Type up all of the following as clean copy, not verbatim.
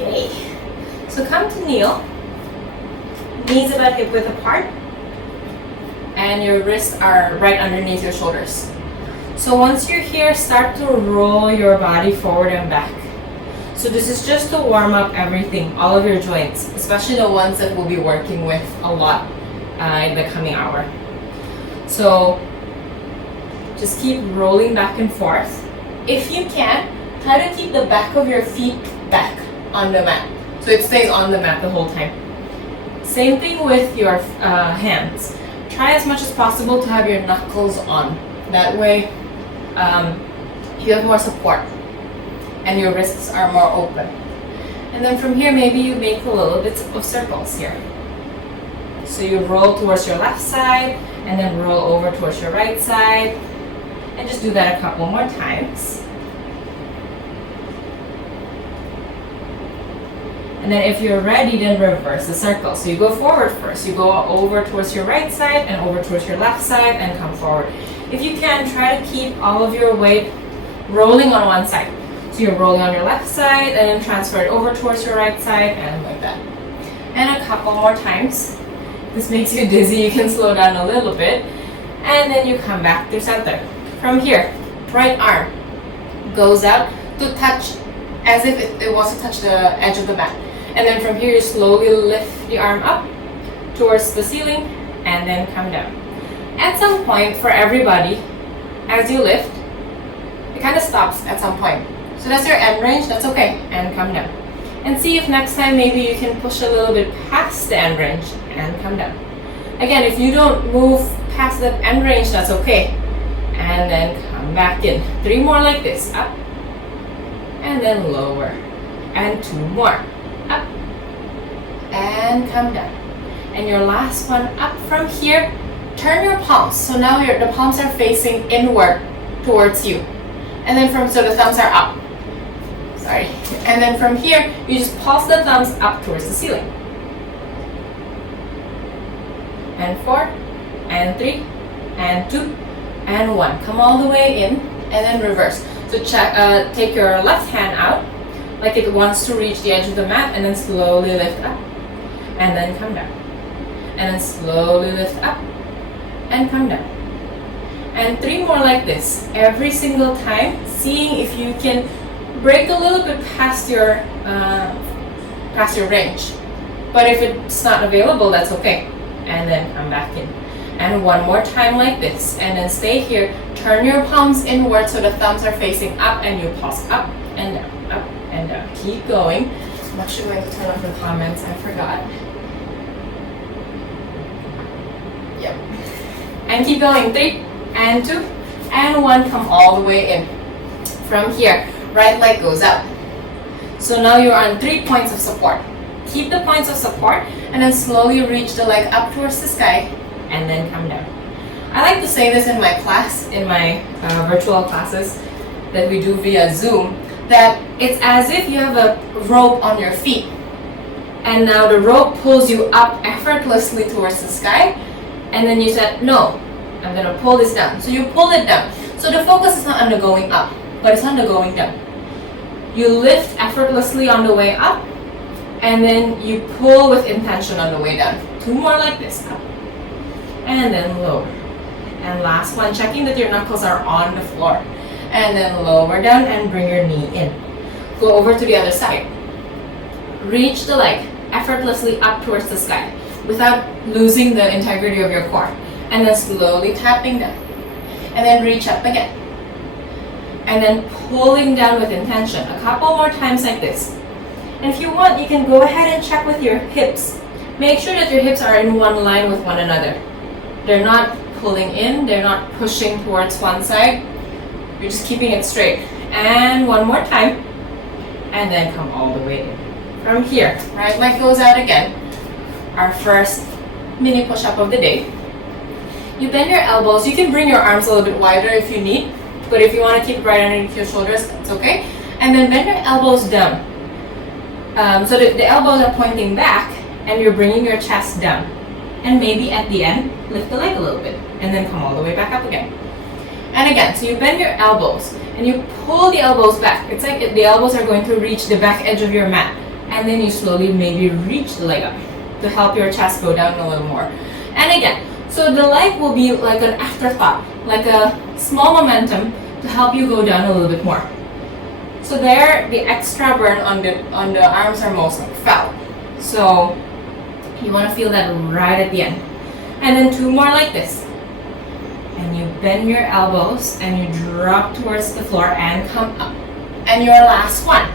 Okay, so come to kneel, knees about hip width apart, and your wrists are right underneath your shoulders. So once you're here, start to roll your body forward and back. So this is just to warm up everything, all of your joints, especially the ones that we'll be working with a lot in the coming hour. So just keep rolling back and forth. If you can, try to keep the back of your feet back on the mat, so it stays on the mat the whole time. Same thing with your hands. Try as much as possible to have your knuckles on. That way you have more support and your wrists are more open. And then from here, maybe you make a little bit of circles here. So you roll towards your left side and then roll over towards your right side, and just do that a couple more times. And then if you're ready, then reverse the circle. So you go forward first. You go over towards your right side and over towards your left side and come forward. If you can, try to keep all of your weight rolling on one side. So you're rolling on your left side and then transfer it over towards your right side and like that. And a couple more times. If this makes you dizzy, you can slow down a little bit. And then you come back to center. From here, right arm goes out to touch as if it wants to touch the edge of the mat. And then from here, you slowly lift the arm up towards the ceiling and then come down. At some point, for everybody, as you lift, it kind of stops at some point. So that's your end range, that's okay, and come down. And see if next time maybe you can push a little bit past the end range and come down. Again, if you don't move past the end range, that's okay. And then come back in. 3 more like this, up, and then lower. And 2 more, up, and come down. And your last one, up from here. Turn your palms, so now the palms are facing inward towards you. And then so the thumbs are up. Sorry. And then from here, you just pulse the thumbs up towards the ceiling. And 4, and 3, and 2, and 1. Come all the way in, and then reverse. So take your left hand out, like it wants to reach the edge of the mat, and then slowly lift up, and then come down. And then slowly lift up, and come down. And 3 more like this, every single time, seeing if you can break a little bit past your range. But if it's not available, that's okay. And then come back in. And 1 more time like this, and then stay here. Turn your palms inward so the thumbs are facing up, and you pulse up and down, up and down. Keep going. I'm actually going to turn off the comments, I forgot. Yep. And keep going. 3, and 2, and 1. Come all the way in. From here, right leg goes out. So now you're on 3 points of support. Keep the points of support, and then slowly reach the leg up towards the sky, and then come down. I like to say this in my class, in my virtual classes that we do via Zoom, that it's as if you have a rope on your feet, and now the rope pulls you up effortlessly towards the sky, and then you said, no, I'm gonna pull this down. So you pull it down. So the focus is not on the going up, but it's on the going down. You lift effortlessly on the way up, and then you pull with intention on the way down. 2 more like this, up, and then lower. And last one, checking that your knuckles are on the floor. And then lower down and bring your knee in. Go over to the other side. Reach the leg effortlessly up towards the sky without losing the integrity of your core. And then slowly tapping down. And then reach up again. And then pulling down with intention. A couple more times like this. And if you want, you can go ahead and check with your hips. Make sure that your hips are in one line with one another. They're not pulling in, they're not pushing towards one side. You're just keeping it straight. And 1 more time. And then come all the way in. From here, right leg goes out again. Our first mini push-up of the day. You bend your elbows. You can bring your arms a little bit wider if you need. But if you want to keep it right underneath your shoulders, that's okay. And then bend your elbows down. So the elbows are pointing back, and you're bringing your chest down. And maybe at the end, lift the leg a little bit, and then come all the way back up again. And again, so you bend your elbows, and you pull the elbows back. It's like the elbows are going to reach the back edge of your mat. and then you slowly maybe reach the leg up to help your chest go down a little more. And again, so the leg will be like an afterthought, like a small momentum to help you go down a little bit more. So there, the extra burn on the arms are most felt. So you want to feel that right at the end. And then 2 more like this. And you bend your elbows and you drop towards the floor and come up. And your last one.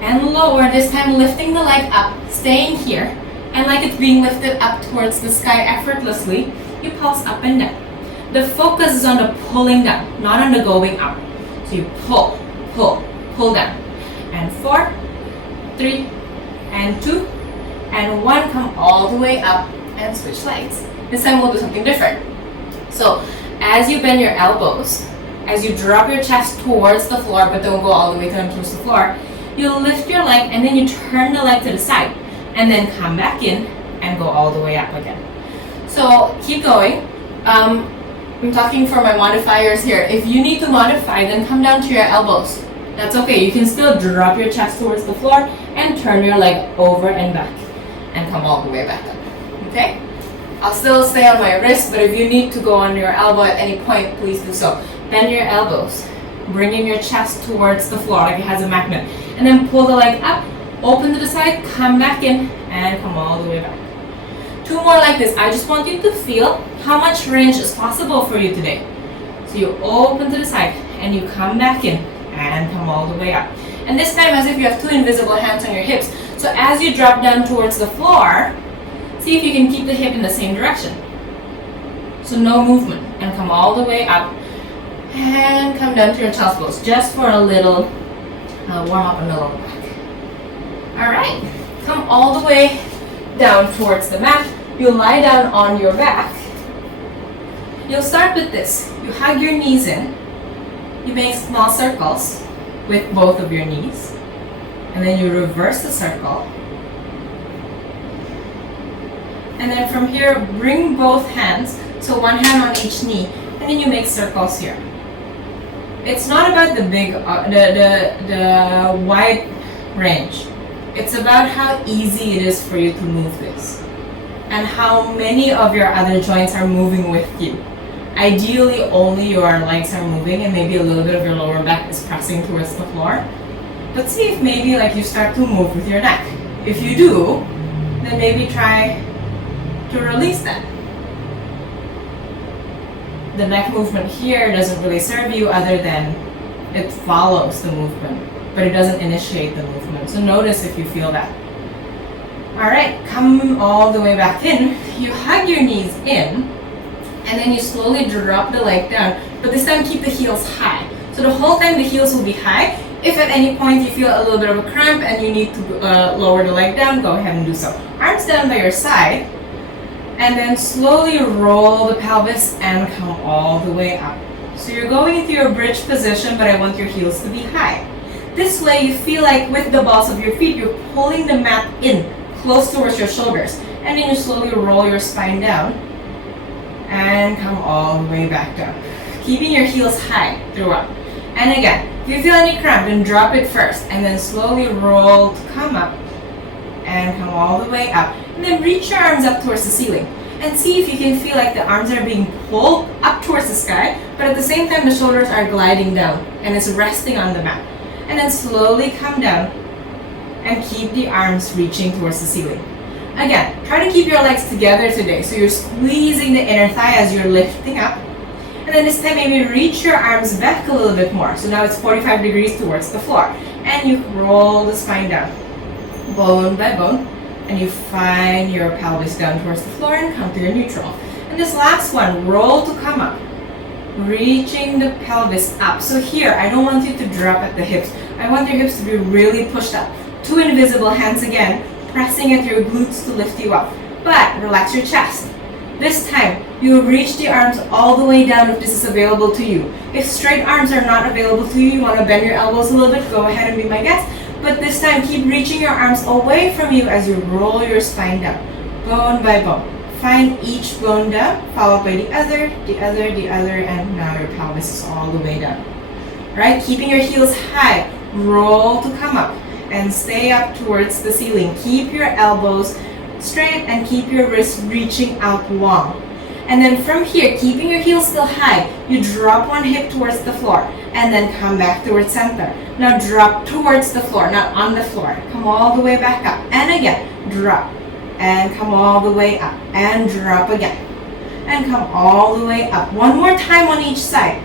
And lower, this time lifting the leg up, staying here. And like it's being lifted up towards the sky effortlessly, you pulse up and down. The focus is on the pulling down, not on the going up. So you pull, pull, pull down. And 4, 3, and 2, and 1. Come all the way up and switch legs. This time we'll do something different. So as you bend your elbows, as you drop your chest towards the floor, but don't go all the way down towards the floor, you lift your leg and then you turn the leg to the side. And then come back in and go all the way up again. So keep going. I'm talking for my modifiers here. If you need to modify, then come down to your elbows. That's okay. You can still drop your chest towards the floor and turn your leg over and back and come all the way back up. Okay? I'll still stay on my wrist, but if you need to go on your elbow at any point, please do so. Bend your elbows, bringing your chest towards the floor like it has a magnet, and then pull the leg up. Open to the side, come back in, and come all the way back. 2 more like this. I just want you to feel how much range is possible for you today. So you open to the side, and you come back in, and come all the way up. And this time as if you have 2 invisible hands on your hips. So as you drop down towards the floor, see if you can keep the hip in the same direction. So no movement, and come all the way up, and come down to your child's pose, just for a little warm up on the lower back. Alright, come all the way down towards the mat. You'll lie down on your back. You'll start with this. You hug your knees in. You make small circles with both of your knees. And then you reverse the circle. And then from here, bring both hands, so one hand on each knee, and then you make circles here. It's not about the big, the wide range. It's about how easy it is for you to move this and how many of your other joints are moving with you. Ideally, only your legs are moving and maybe a little bit of your lower back is pressing towards the floor. But see if maybe like you start to move with your neck. If you do, then maybe try to release that. The neck movement here doesn't really serve you other than it follows the movement, but it doesn't initiate the movement. So notice if you feel that. Alright, come all the way back in. You hug your knees in, and then you slowly drop the leg down, but this time keep the heels high. So the whole time the heels will be high. If at any point you feel a little bit of a cramp and you need to lower the leg down, go ahead and do so. Arms down by your side, and then slowly roll the pelvis and come all the way up. So you're going into your bridge position, but I want your heels to be high. This way you feel like with the balls of your feet, you're pulling the mat in, close towards your shoulders. And then you slowly roll your spine down and come all the way back down. Keeping your heels high throughout. And again, if you feel any cramp, then drop it first and then slowly roll to come up and come all the way up. And then reach your arms up towards the ceiling. And see if you can feel like the arms are being pulled up towards the sky, but at the same time the shoulders are gliding down and it's resting on the mat. And then slowly come down and keep the arms reaching towards the ceiling. Again, try to keep your legs together today. So you're squeezing the inner thigh as you're lifting up. And then this time maybe reach your arms back a little bit more. So now it's 45 degrees towards the floor. And you roll the spine down, bone by bone. And you find your pelvis down towards the floor and come to your neutral. And this last one, roll to come up. Reaching the pelvis up. So here, I don't want you to drop at the hips. I want your hips to be really pushed up. 2 invisible hands again, pressing at your glutes to lift you up. But relax your chest. This time, you reach the arms all the way down if this is available to you. If straight arms are not available to you, you want to bend your elbows a little bit, go ahead and be my guest. But this time, keep reaching your arms away from you as you roll your spine down, bone by bone. Find each bone down, followed by the other, and now your pelvis is all the way down. Right? Keeping your heels high, roll to come up, and stay up towards the ceiling. Keep your elbows straight and keep your wrists reaching out long. And then from here, keeping your heels still high, you drop one hip towards the floor and then come back towards center. Now drop towards the floor, not on the floor. Come all the way back up. And again, drop. And come all the way up. And drop again. And come all the way up. One more time on each side.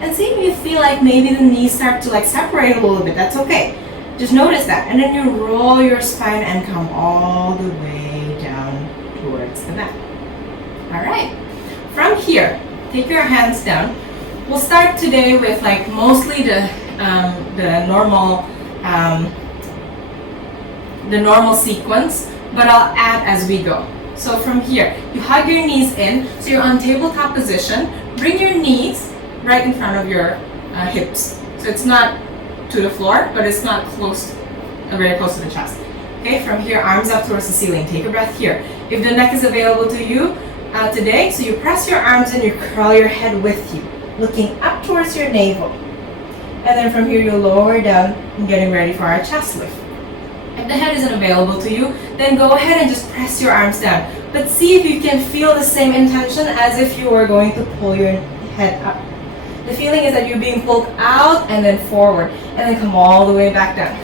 And see if you feel like maybe the knees start to like separate a little bit. That's okay. Just notice that. And then you roll your spine and come all the way down towards the mat. All right. From here, take your hands down. We'll start today with like mostly the normal sequence, but I'll add as we go. So from here, you hug your knees in, so you're on tabletop position. Bring your knees right in front of your hips. So it's not to the floor, but it's not close, very close to the chest. Okay, from here, arms up towards the ceiling. Take a breath here. If the neck is available to you today, so you press your arms and you curl your head with you, looking up towards your navel. And then from here, you lower down and getting ready for our chest lift. If the head isn't available to you, then go ahead and just press your arms down. But see if you can feel the same intention as if you were going to pull your head up. The feeling is that you're being pulled out and then forward, and then come all the way back down.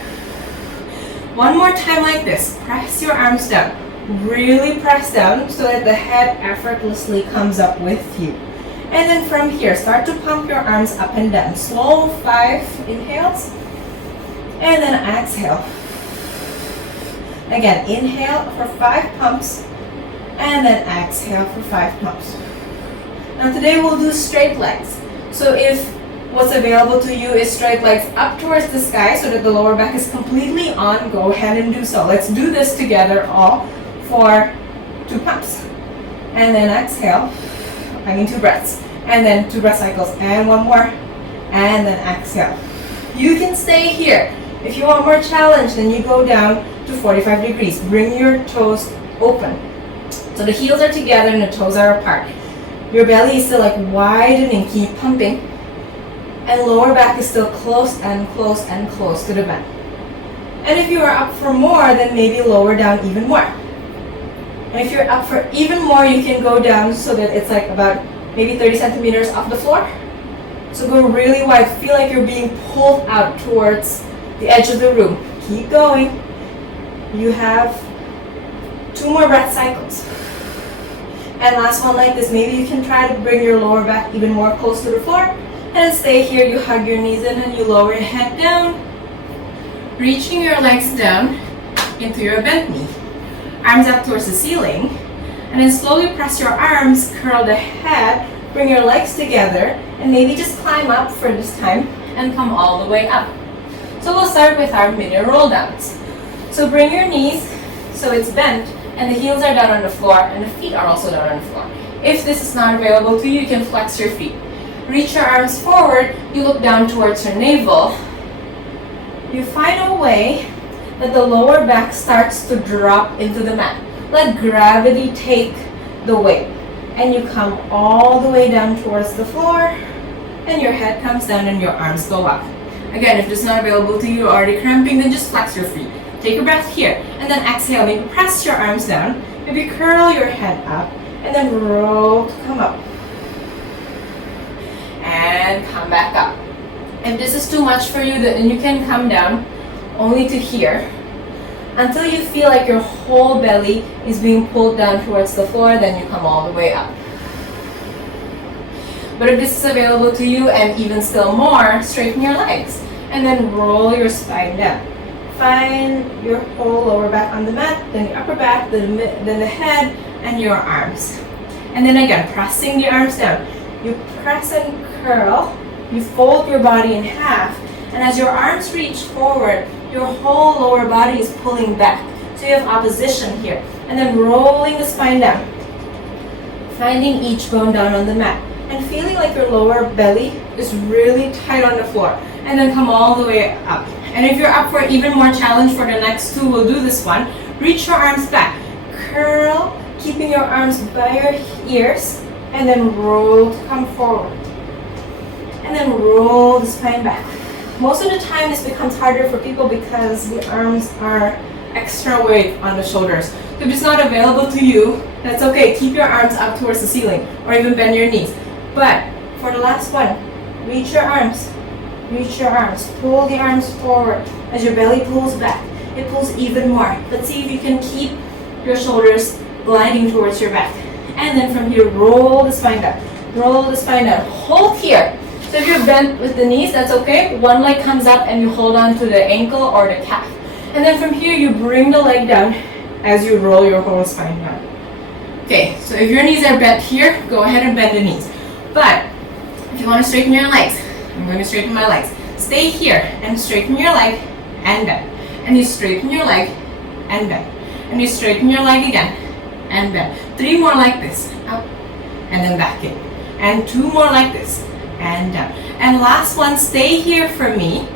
One more time like this. Press your arms down. Really press down so that the head effortlessly comes up with you. And then from here, start to pump your arms up and down. Slow 5 inhales. And then exhale. Again, inhale for 5 pumps. And then exhale for 5 pumps. Now today we'll do straight legs. So if what's available to you is straight legs up towards the sky so that the lower back is completely on, go ahead and do so. Let's do this together all for 2 pumps. And then exhale. 2 breaths. And then 2 breath cycles. And 1 more. And then exhale. You can stay here. If you want more challenge, then you go down to 45 degrees. Bring your toes open. So the heels are together and the toes are apart. Your belly is still like widening, keep pumping. And lower back is still close and close and close to the mat. And if you are up for more, then maybe lower down even more. And if you're up for even more, you can go down so that it's like about maybe 30 centimeters off the floor. So go really wide. Feel like you're being pulled out towards the edge of the room. Keep going. You have 2 more breath cycles. And last one like this. Maybe you can try to bring your lower back even more close to the floor. And stay here. You hug your knees in and you lower your head down. Reaching your legs down into your bent knee. Arms up towards the ceiling. And then slowly press your arms, curl the head, bring your legs together, and maybe just climb up for this time and come all the way up. So we'll start with our mini roll downs. So bring your knees so it's bent and the heels are down on the floor and the feet are also down on the floor. If this is not available to you, you can flex your feet. Reach your arms forward, you look down towards your navel. You find a way that the lower back starts to drop into the mat. Let gravity take the weight. And you come all the way down towards the floor and your head comes down and your arms go up. Again, if this is not available to you, you're already cramping, then just flex your feet. Take a breath here and then exhale. Maybe press your arms down, maybe curl your head up and then roll to come up. And come back up. If this is too much for you, then you can come down only to here until you feel like your whole belly is being pulled down towards the floor, then you come all the way up. But if this is available to you and even still more, straighten your legs and then roll your spine down. Find your whole lower back on the mat, then your upper back, then the head and your arms. And then again, pressing the arms down. You press and curl, you fold your body in half, and as your arms reach forward, your whole lower body is pulling back. So you have opposition here. And then rolling the spine down. Finding each bone down on the mat. And feeling like your lower belly is really tight on the floor. And then come all the way up. And if you're up for even more challenge for the next 2, we'll do this one. Reach your arms back. Curl, keeping your arms by your ears. And then roll to come forward. And then roll the spine back. Most of the time this becomes harder for people because the arms are extra weight on the shoulders. So if it's not available to you, that's okay. Keep your arms up towards the ceiling or even bend your knees. But for the last one, reach your arms. Reach your arms. Pull the arms forward as your belly pulls back. It pulls even more. But see if you can keep your shoulders gliding towards your back. And then from here, roll the spine down. Roll the spine down. Hold here. So if you're bent with the knees, that's okay. One leg comes up and you hold on to the ankle or the calf. And then from here, you bring the leg down as you roll your whole spine down. Okay, so if your knees are bent here, go ahead and bend the knees. But if you want to straighten your legs, I'm going to straighten my legs. Stay here and straighten your leg and bend. And you straighten your leg and bend. And you straighten your leg again and bend. 3 more like this, up and then back in. And 2 more like this and down. And last one, stay here for me.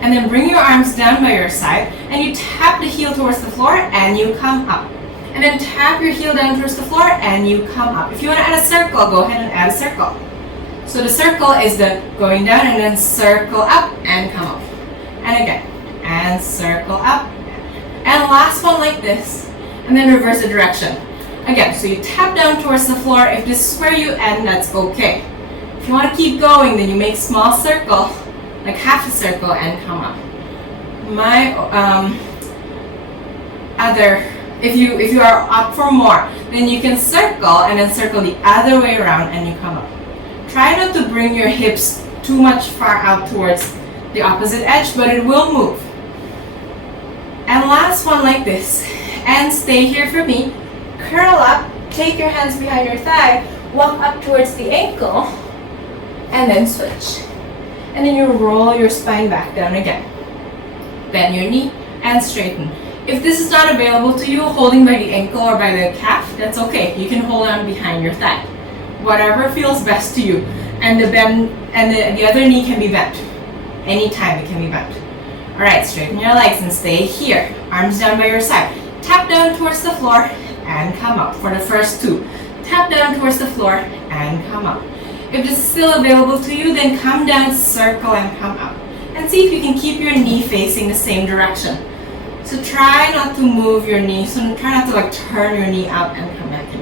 And then bring your arms down by your side and you tap the heel towards the floor and you come up. And then tap your heel down towards the floor and you come up. If you want to add a circle, go ahead and add a circle. So the circle is the going down and then circle up and come up. And again, and circle up. And last one like this. And then reverse the direction. Again, so you tap down towards the floor. If this is where you end, that's okay. If you want to keep going, then you make small circle, like half a circle and come up. My if you are up for more, then you can circle and then circle the other way around and you come up. Try not to bring your hips too much far out towards the opposite edge, but it will move. And last one like this. And stay here for me. Curl up, take your hands behind your thigh, walk up towards the ankle, and then switch. And then you roll your spine back down again. Bend your knee and straighten. If this is not available to you, holding by the ankle or by the calf, that's okay. You can hold on behind your thigh. Whatever feels best to you. And the bend and the other knee can be bent. Anytime it can be bent. Alright, straighten your legs and stay here. Arms down by your side. Tap down towards the floor and come up for the first 2. Tap down towards the floor and come up. If this is still available to you, then come down, circle, and come up. And see if you can keep your knee facing the same direction. So try not to move your knee. So try not to like turn your knee up and come back in.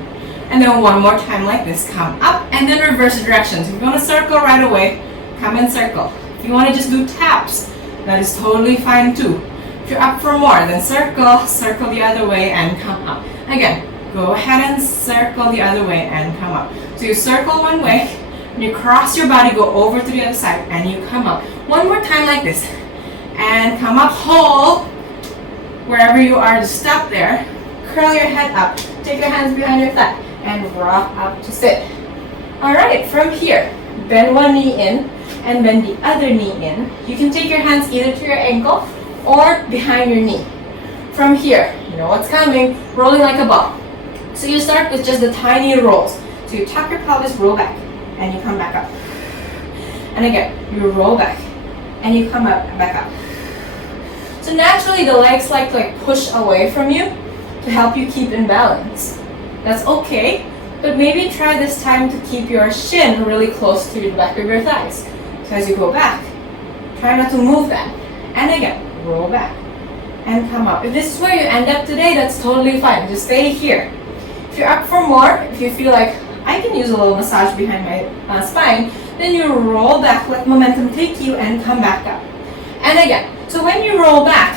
And then one more time like this. Come up and then reverse the directions. If you want to circle right away, come and circle. If you want to just do taps, that is totally fine too. If you're up for more, then circle, circle the other way and come up. Again, go ahead and circle the other way and come up. So you circle one way, and you cross your body, go over to the other side, and you come up. One more time like this. And come up, hold. Wherever you are, just stop there. Curl your head up. Take your hands behind your thigh and rock up to sit. Alright, from here, bend one knee in and bend the other knee in. You can take your hands either to your ankle or behind your knee. From here, you know what's coming, rolling like a ball. So you start with just the tiny rolls. So you tuck your pelvis, roll back, and you come back up. And again, you roll back, and you come up, back up. So naturally, the legs like to push away from you to help you keep in balance. That's okay, but maybe try this time to keep your shin really close to the back of your thighs. So as you go back, try not to move that. And again, roll back and come up. If this is where you end up today, that's totally fine. Just stay here. If you're up for more, if you feel like I can use a little massage behind my spine, then you roll back, let momentum take you, and come back up. And again, so when you roll back,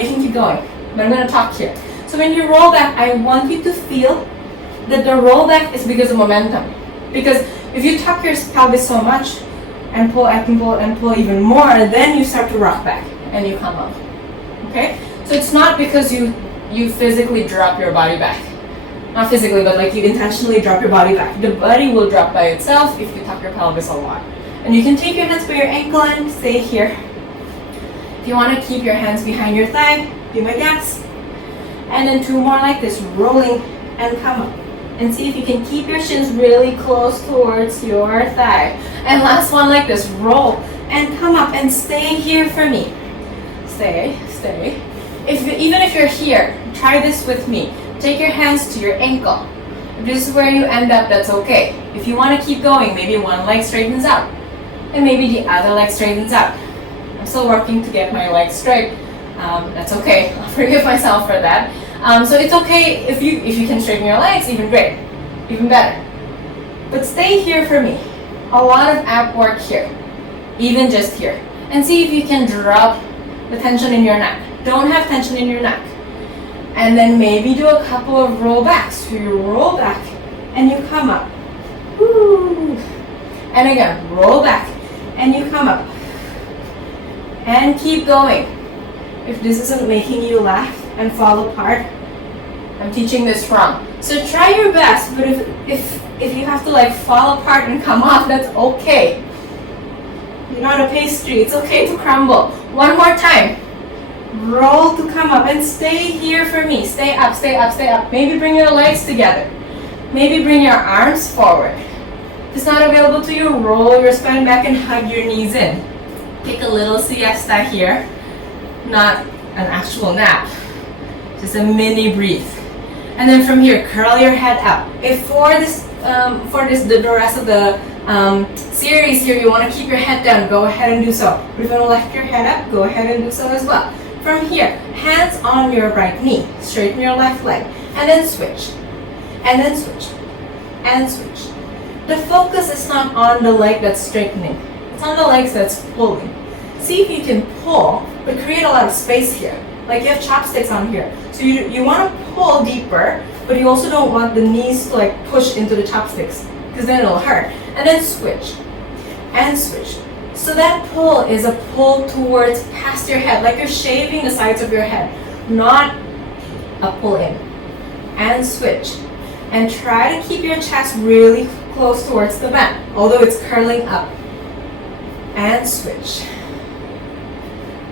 you can keep going, but I'm going to talk here. So when you roll back, I want you to feel that the roll back is because of momentum. Because if you tuck your pelvis so much and pull and pull and pull even more, then you start to rock back and you come up. Okay? So it's not because you physically drop your body back. Not physically, but like you intentionally drop your body back. The body will drop by itself if you tuck your pelvis a lot. And you can take your hands by your ankle and stay here. If you want to keep your hands behind your thigh, be my guest. And then 2 more like this, rolling and come up. And see if you can keep your shins really close towards your thigh. And last one like this, roll and come up and stay here for me. Stay, stay. Even if you're here, try this with me. Take your hands to your ankle. If this is where you end up, that's okay. If you want to keep going, maybe one leg straightens out. and maybe the other leg straightens out. I'm still working to get my legs straight. That's okay. I'll forgive myself for that. So it's okay if you can straighten your legs, even great, even better. But stay here for me. A lot of ab work here, even just here. And see if you can drop the tension in your neck. Don't have tension in your neck. And then maybe do a couple of rollbacks. So you roll back and you come up. Woo. And again, roll back and you come up. And keep going. If this isn't making you laugh and fall apart, I'm teaching this wrong. So try your best, but if you have to like fall apart and come off, that's okay. You're not a pastry, it's okay to crumble. One more time. Roll to come up and stay here for me. Stay up, stay up, stay up. Maybe bring your legs together. Maybe bring your arms forward. If it's not available to you, roll your spine back and hug your knees in. Take a little siesta here. Not an actual nap. Just a mini breathe. And then from here, curl your head up. If the rest of the series here, you want to keep your head down, go ahead and do so. If you want to lift your head up, go ahead and do so as well. From here, hands on your right knee, straighten your left leg, and then switch, and then switch, and switch. The focus is not on the leg that's straightening, it's on the legs that's pulling. See if you can pull, but create a lot of space here. Like you have chopsticks on here. So you want to pull deeper, but you also don't want the knees to like push into the chopsticks, because then it'll hurt. And then switch, and switch. So that pull is a pull towards past your head, like you're shaving the sides of your head, not a pull in. And switch. And try to keep your chest really close towards the mat, although it's curling up. And switch.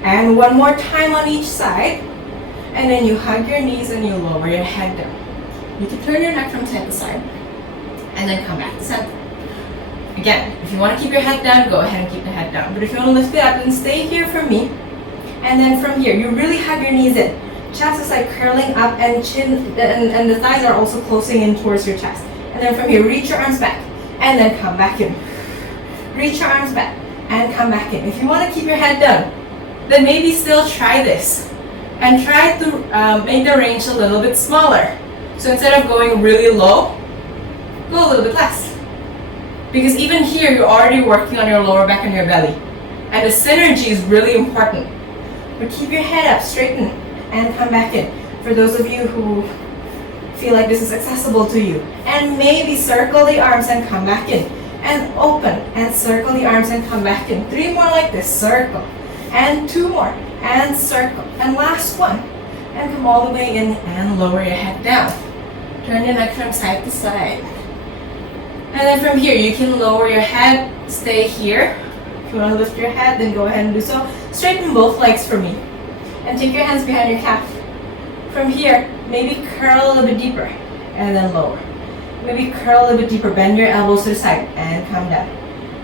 And one more time on each side. And then you hug your knees and you lower your head down. You can turn your neck from side to side. And then come back to center. Again, if you want to keep your head down, go ahead and keep the head down. But if you want to lift it up, then stay here for me. And then from here, you really hug your knees in. Chest is like curling up and chin, and the thighs are also closing in towards your chest. And then from here, reach your arms back. And then come back in. Reach your arms back. And come back in. If you want to keep your head down, then maybe still try this. And try to make the range a little bit smaller. So instead of going really low, go a little bit less. Because even here, you're already working on your lower back and your belly. And the synergy is really important. But keep your head up, straighten, and come back in. For those of you who feel like this is accessible to you. And maybe circle the arms and come back in. And open, and circle the arms and come back in. 3 more like this, circle. And 2 more, and circle. And last one. And come all the way in and lower your head down. Turn your neck from side to side. And then from here, you can lower your head, stay here. If you want to lift your head, then go ahead and do so. Straighten both legs for me. And take your hands behind your calf. From here, maybe curl a little bit deeper, and then lower. Maybe curl a little bit deeper, bend your elbows to the side, and come down.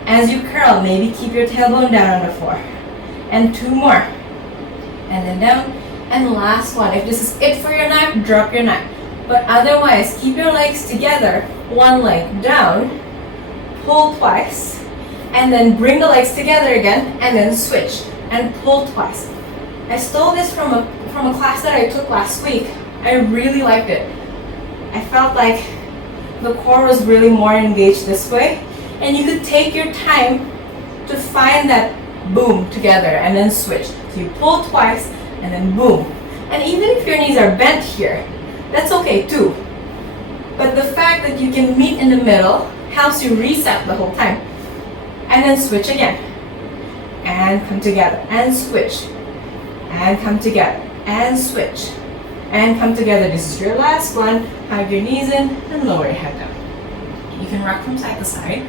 As you curl, maybe keep your tailbone down on the floor. And 2 more. And then down. And last one. If this is it for your neck, drop your neck. But otherwise, keep your legs together, one leg down, pull twice, and then bring the legs together again, and then switch, and pull twice. I stole this from a class that I took last week. I really liked it. I felt like the core was really more engaged this way, and you could take your time to find that boom together, and then switch. So you pull twice, and then boom. And even if your knees are bent here, that's okay too. But the fact that you can meet in the middle helps you reset the whole time. And then switch again. And come together. And switch. And come together. And switch. And come together. This is your last one. Hug your knees in and lower your head down. You can rock from side to side.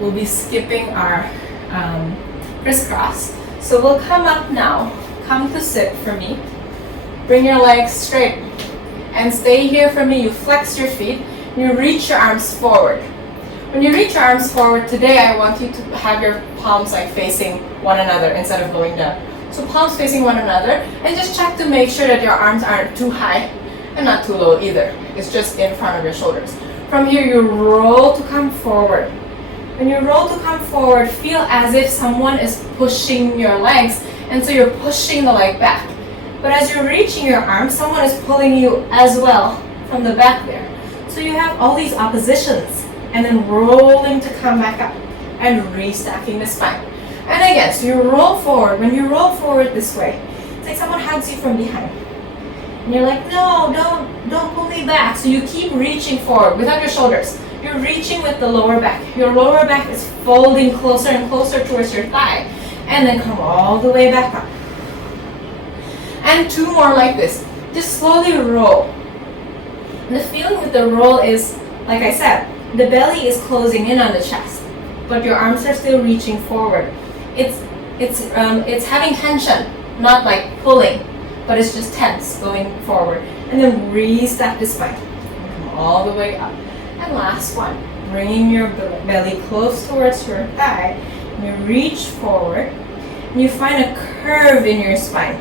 We'll be skipping our crisscross. So we'll come up now. Come to sit for me. Bring your legs straight and stay here for me. You flex your feet. You reach your arms forward. When you reach your arms forward today, I want you to have your palms like facing one another instead of going down. So palms facing one another, and just check to make sure that your arms aren't too high and not too low either. It's just in front of your shoulders. From here, you roll to come forward. When you roll to come forward, feel as if someone is pushing your legs, and so you're pushing the leg back. But as you're reaching your arm, someone is pulling you as well from the back there. So you have all these oppositions, and then rolling to come back up and restacking the spine. And again, so you roll forward. When you roll forward this way, it's like someone hugs you from behind. And you're like, no, don't pull me back. So you keep reaching forward without your shoulders. You're reaching with the lower back. Your lower back is folding closer and closer towards your thigh. And then come all the way back up. And 2 more like this. Just slowly roll. The feeling with the roll is, like I said, the belly is closing in on the chest, but your arms are still reaching forward. It's having tension, not like pulling, but it's just tense going forward. And then restack the spine. Come all the way up. And last one, bringing your belly close towards your thigh. And you reach forward, and you find a curve in your spine.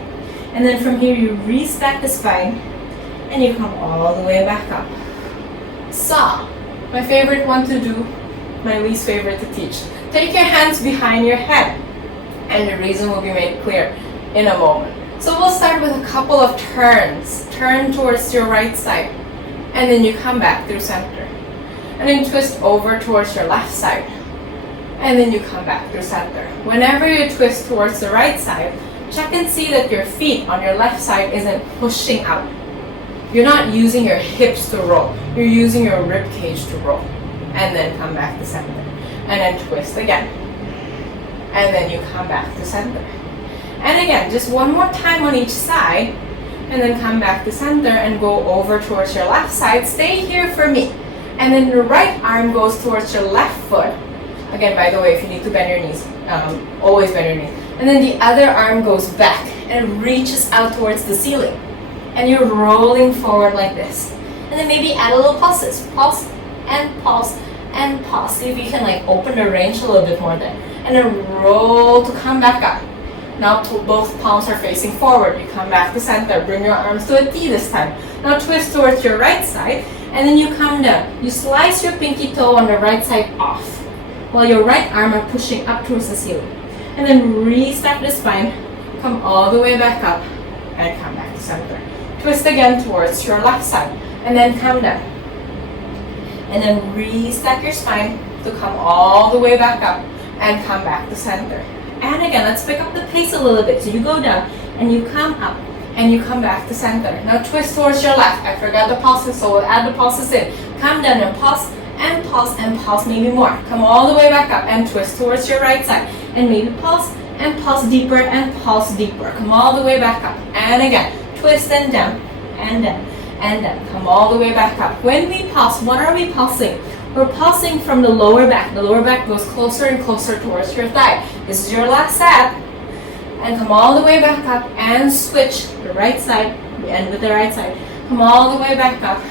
And then from here, you restack the spine, and you come all the way back up. Saw, my favorite one to do, my least favorite to teach. Take your hands behind your head, and the reason will be made clear in a moment. So we'll start with a couple of turns. Turn towards your right side, and then you come back through center. And then twist over towards your left side, and then you come back through center. Whenever you twist towards the right side, check and see that your feet on your left side isn't pushing out. You're not using your hips to roll. You're using your rib cage to roll. And then come back to center. And then twist again. And then you come back to center. And again, just one more time on each side. And then come back to center and go over towards your left side. Stay here for me. And then the right arm goes towards your left foot. Again, by the way, if you need to bend your knees, always bend your knees. And then the other arm goes back and reaches out towards the ceiling. And you're rolling forward like this. And then maybe add a little pulses. Pulse and pulse and pulse. See if you can like open the range a little bit more there. And then roll to come back up. Now both palms are facing forward. You come back to center. Bring your arms to a T this time. Now twist towards your right side. And then you come down. You slice your pinky toe on the right side off, while your right arm are pushing up towards the ceiling. And then restack the spine, come all the way back up, and come back to center. Twist again towards your left side, and then come down. And then restack your spine to come all the way back up, and come back to center. And again, let's pick up the pace a little bit. So you go down, and you come up, and you come back to center. Now twist towards your left. I forgot the pulses, so we'll add the pulses in. Come down and pulse, and pulse, and pulse maybe more. Come all the way back up, and twist towards your right side. And maybe pulse, and pulse deeper, and pulse deeper. Come all the way back up. And again, twist and down, and down, and down. Come all the way back up. When we pulse, what are we pulsing? We're pulsing from the lower back. The lower back goes closer and closer towards your thigh. This is your last set. And come all the way back up and switch the right side. We end with the right side. Come all the way back up.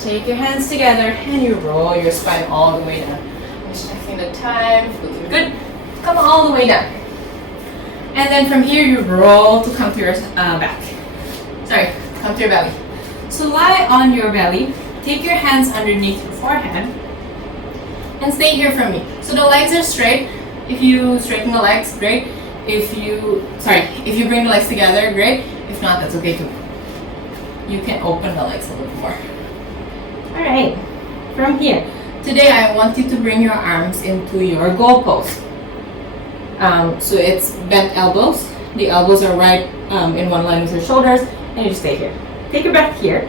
Take your hands together and you roll your spine all the way down. Just checking the time. Looking good. Come all the way down. And then from here you roll to come to your back. Sorry, come to your belly. So lie on your belly. Take your hands underneath your forehead. And stay here from me. So the legs are straight. If you straighten the legs, great. If you bring the legs together, great. If not, that's okay too. You can open the legs a little more. Alright, from here, today I want you to bring your arms into your goal pose. So it's bent elbows. The elbows are right in one line with your shoulders, and you just stay here. Take your breath here.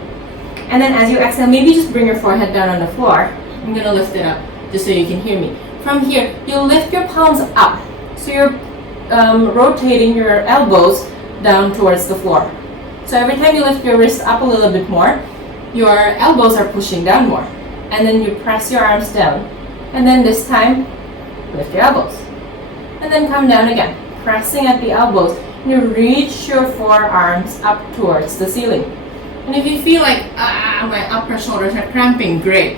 And then as you exhale, maybe just bring your forehead down on the floor. I'm going to lift it up just so you can hear me. From here, you'll lift your palms up. So you're rotating your elbows down towards the floor. So every time you lift your wrists up a little bit more, your elbows are pushing down more. And then you press your arms down. And then this time, lift your elbows. And then come down again, pressing at the elbows. And you reach your forearms up towards the ceiling. And if you feel like, my upper shoulders are cramping, great.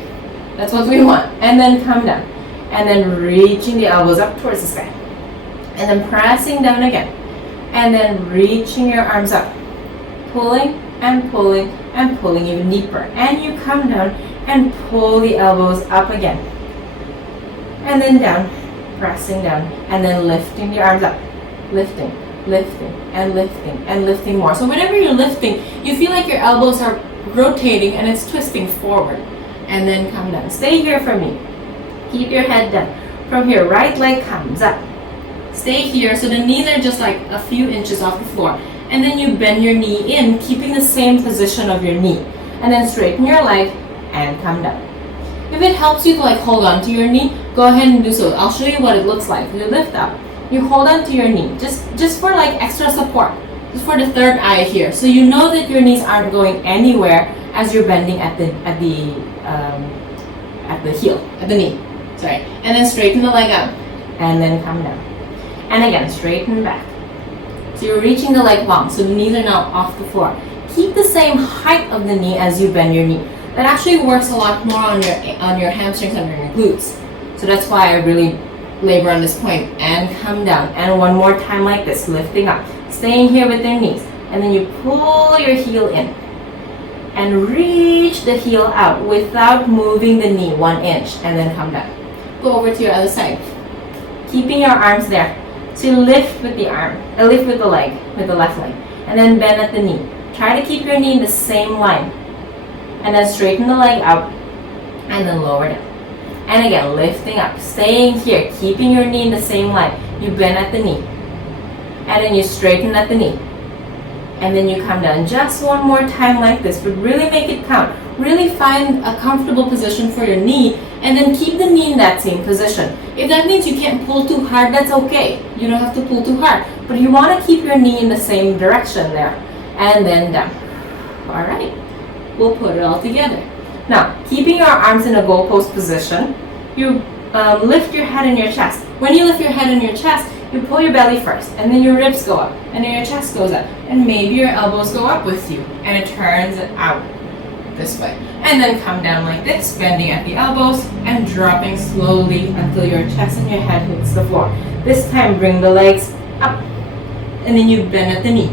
That's what we want. And then come down. And then reaching the elbows up towards the sky. And then pressing down again. And then reaching your arms up. Pulling and pulling and pulling even deeper. And you come down and pull the elbows up again. and then down, pressing down, and then lifting the arms up, lifting, lifting, and lifting, and lifting more. So whenever you're lifting, you feel like your elbows are rotating and it's twisting forward, and then come down. Stay here for me. Keep your head down. From here, right leg comes up. Stay here, so the knees are just like a few inches off the floor, and then you bend your knee in, keeping the same position of your knee, and then straighten your leg and come down. If it helps you to like hold on to your knee, go ahead and do so. I'll show you what it looks like. You lift up, you hold on to your knee, just for like extra support, just for the third eye here, so you know that your knees aren't going anywhere as you're bending at the heel, at the knee. Sorry, and then straighten the leg out, and then come down, and again straighten back. So you're reaching the leg long, so the knees are now off the floor. Keep the same height of the knee as you bend your knee. That actually works a lot more on your hamstrings and on your glutes. So that's why I really labor on this point. And come down. And one more time like this, lifting up. Staying here with your knees. And then you pull your heel in. And reach the heel out without moving the knee 1 inch. And then come down. Go over to your other side. Keeping your arms there. So you lift with the arm. Lift with the leg, with the left leg. And then bend at the knee. Try to keep your knee in the same line. And then straighten the leg out, and then lower down. And again, lifting up, staying here, keeping your knee in the same line. You bend at the knee, and then you straighten at the knee. And then you come down just one more time like this, but really make it count. Really find a comfortable position for your knee, and then keep the knee in that same position. If that means you can't pull too hard, that's okay. You don't have to pull too hard, but you want to keep your knee in the same direction there, and then down. All right. We'll put it all together. Now, keeping your arms in a goalpost position, you lift your head and your chest. When you lift your head and your chest, you pull your belly first, and then your ribs go up, and then your chest goes up, and maybe your elbows go up with you, and it turns it out this way. And then come down like this, bending at the elbows, and dropping slowly until your chest and your head hits the floor. This time, bring the legs up, and then you bend at the knee,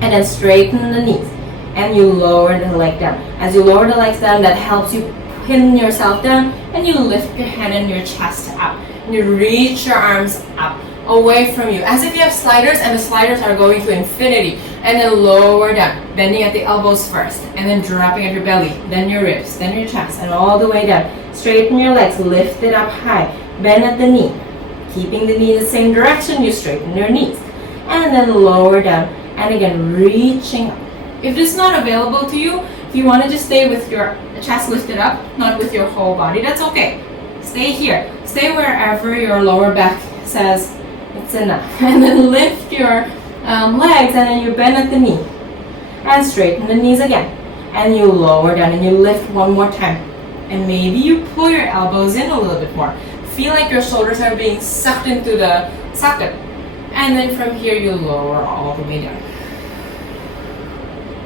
and then straighten the knees. And you lower the leg down. As you lower the legs down, that helps you pin yourself down, and you lift your head and your chest up. And you reach your arms up, away from you, as if you have sliders, and the sliders are going to infinity. And then lower down, bending at the elbows first, and then dropping at your belly, then your ribs, then your chest, and all the way down. Straighten your legs, lift it up high, bend at the knee. Keeping the knee in the same direction, you straighten your knees. And then lower down, and again, reaching up. If this is not available to you, if you want to just stay with your chest lifted up, not with your whole body, that's okay. Stay here. Stay wherever your lower back says it's enough. And then lift your legs, and then you bend at the knee. And straighten the knees again. And you lower down, and you lift one more time. And maybe you pull your elbows in a little bit more. Feel like your shoulders are being sucked into the socket. And then from here, you lower all the way down.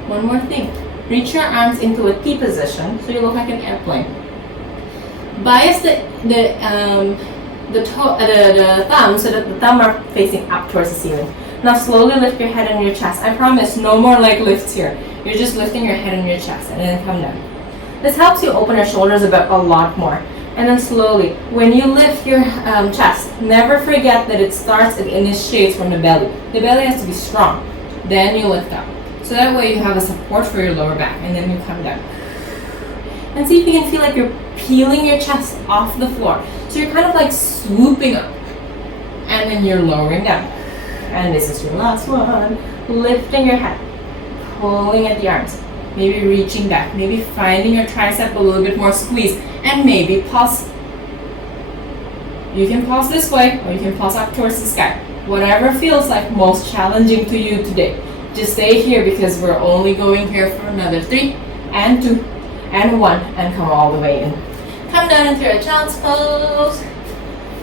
One more thing, reach your arms into a T position so you look like an airplane. Bias the thumb so that the thumb are facing up towards the ceiling. Now slowly lift your head and your chest. I promise, no more leg lifts here. You're just lifting your head and your chest, and then come down. This helps you open your shoulders a lot more. And then slowly, when you lift your chest, never forget that it initiates from the belly. The belly has to be strong. Then you lift up. So that way you have a support for your lower back, and then you come down. And see if you can feel like you're peeling your chest off the floor. So you're kind of like swooping up, and then you're lowering down. And this is your last one. Lifting your head, pulling at the arms, maybe reaching back, maybe finding your tricep a little bit more squeeze, and maybe pulse. You can pulse this way, or you can pulse up towards the sky. Whatever feels like most challenging to you today. Just stay here because we're only going here for another 3 and 2 and 1, and come all the way in. Come down into your child's pose,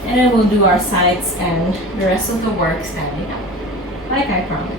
and then we'll do our sides and the rest of the work standing up, like I promised.